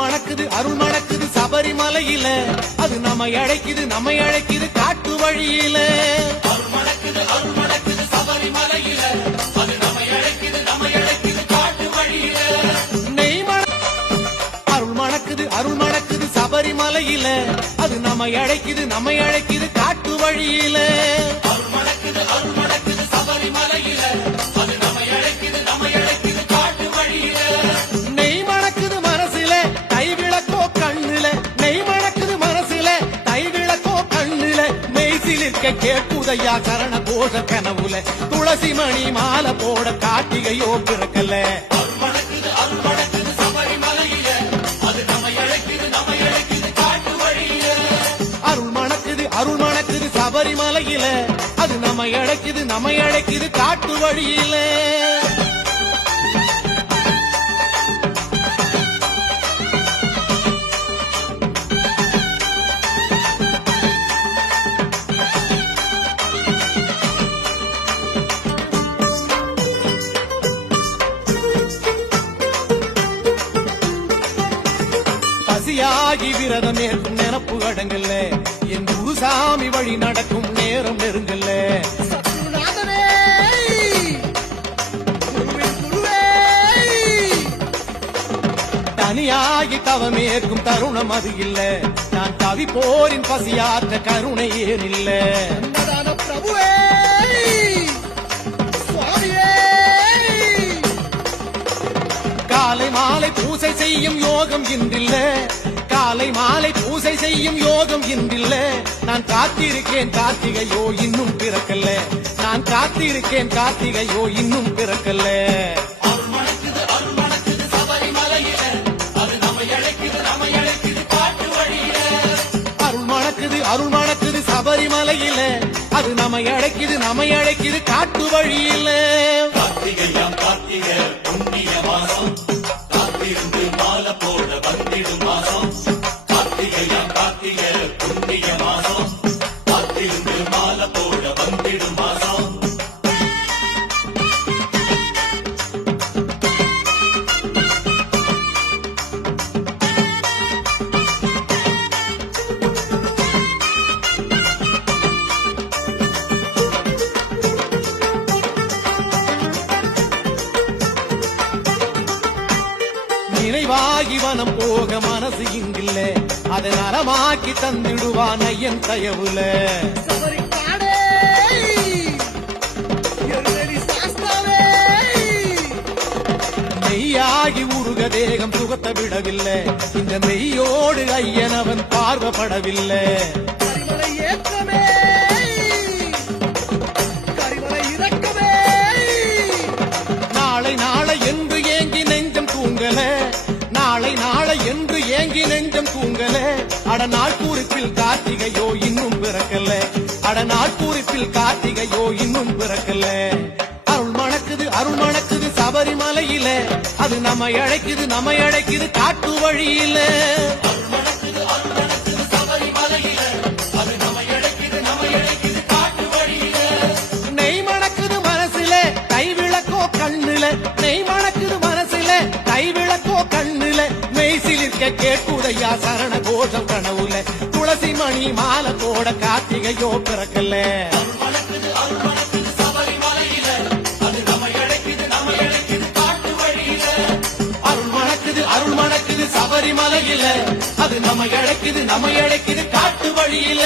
அருள் மணக்குது சபரிமலையில, அது நம்மை அழைக்குது காட்டு வழியில. அருள் மணக்குது சபரிமலையில, அது நம்மை அழைக்குது காட்டு வழியில. அருள் மணக்குது சபரிமலையில, அது நம்மை அழைக்குது காட்டு வழியில. அருள் மணக்குது சபரிமலையில, அது நம்மை அழைக்குது காட்டு வழியில. நெய் மணக்குது மனசுல கைவிளக்கோ கண்ணுல, நெய் மணக்குது மனசுல கைவிளக்கோ கண்ணுல. மெய்சிலிருக்க கேட்குதையா சரண கோஷ கனவுல, துளசி மணி மாலை போட கார்த்திகையோ பிறக்கல. அருள் மணக்குது சபரிமலையில, அது நம்மை அழைக்குது காட்டு வழியில. அருள் மணக்குது சபரிமலையில, அது நம்மை அழைக்குது காட்டு வழியில. பசியாகி விரதம் ஏற்கும் நினப்பு அடங்கல்ல, என் குருசாமி வழி நடக்கும் நேரம் நெருங்கல்ல. தனியாகி தவமேற்கும் தருணம் அது இல்ல, நான் தவி போரின் பசியாற்ற கருணை ஏறில்ல. பிரபுவே காலை மாலை பூசை செய்யும் யோகம் இன்றில்ல, காலை மாலை பூசை செய்யும் யோகம் இன்றில்ல. நான் காத்திருக்கேன் கார்த்திகையோ இன்னும் பிறக்கல்ல, நான் காத்திருக்கேன் கார்த்திகையோ இன்னும் பிறக்கல்ல. அருள் மணக்குது சபரிமலையில, அது நம்மை அழைக்குது காட்டு வழியில. அருள் மணக்குது சபரிமலையில, அது நம்மை அழைக்குது காட்டு வழியில. கார்த்திகை புண்ணிய மாசம், காத்திருந்து மாலை போட வந்திடும் மாசம். கார்த்திகை புண்ணிய மாசம், காத்திருந்து மாலை போட வந்திடும் மாசம். நினைவாகி வனம் போக மனசு இங்கில்ல, அதை நலமாக்கி தந்திடுவான் ஐயன் தயவுல. நெய்யாகி உருக தேகம் சுகத்தை விடவில்லை, இந்த நெய்யோடு ஐயன் அவன் பார்வப்படவில்லை. நாளை நாளை என்று ஏங்கி நெஞ்சம் தூங்கல, நாளை நாளை என்று ஏங்கி நெஞ்சம் தூங்கல. அட நாட்குறிப்பில் கார்த்திகையோ இன்னும் பிறக்கல, அட நாட்குறிப்பில் கார்த்திகையோ இன்னும் பிறக்கல. அருள் மணக்குது சபரிமலையில, அது நம்மை அழைக்குது காட்டு வழியில. அருள் மணக்குது சபரிமலையில, அது நம்மை அழைக்குது காட்டு வழியில. நெய் மணக்குது மனசுல கைவிளக்கோ கண்ணுல, நெய் மணக்குது மனசுல கைவிளக்கோ கண்ணுல. மெய்சிலிருக்க கேட்குதையா சரண கோஷம் கனவுல, துளசி மணி மாலை போட கார்த்திகையோ பிறக்கல. அருள் மணக்குது சபரிமலையில, அது நம்மை அழைக்குது காட்டு வழியில. அருள் மணக்குது சபரிமலையில, அது நம்மை அழைக்குது காட்டு வழியில.